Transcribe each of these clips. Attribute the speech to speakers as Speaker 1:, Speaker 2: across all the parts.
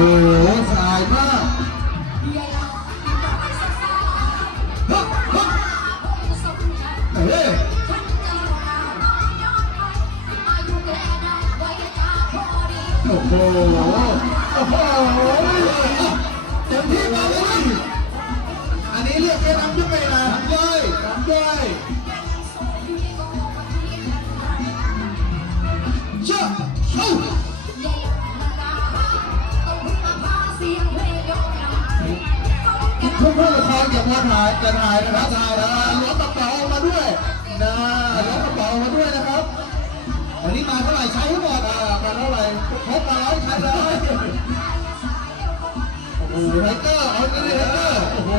Speaker 1: หสายมากฮ้ยโอ้โหโอ้โหเต็มที่มาเลย เพื่อนเพื่อนละครอย่ามาถ่ายจะถ่ายนะครับถ่ายนะรถกระเป๋ามาด้วยนะรถกระเป๋ามาด้วยนะครับวันนี้มาเท่าไหร่ใช้หมดอ่ามาเท่าไหร่ครบมาร้อยใช้เลยโอ้โหไทเกอร์เอาเลยไทเกอร์โอ้โห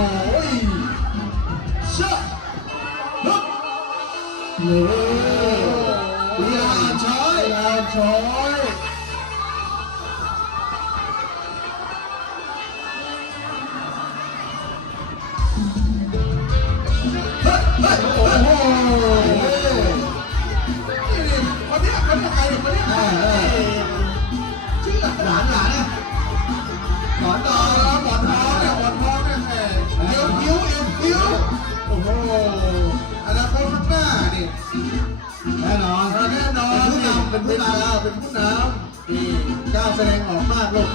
Speaker 1: เชื่อฮึบนี่วิลาช้อยวิลาช้อย โอ้โหนี่นี่คนเนี้ยคนเนี้ยใครเนี่ยคนเนี้ยชื่อหลานหลานนี่ยหมอนทองแล้วหมอนทองเนี่ยหมอนทองเนี่ยแหมเอวคิ้วเอวคิ้วโอ้โหอนาคตข้างหน้านี่แน่นอนแน่นอนเป็นผู้นำเป็นผู้นำเป็นผู้นำนี่กล้าแสดงออกมากลูก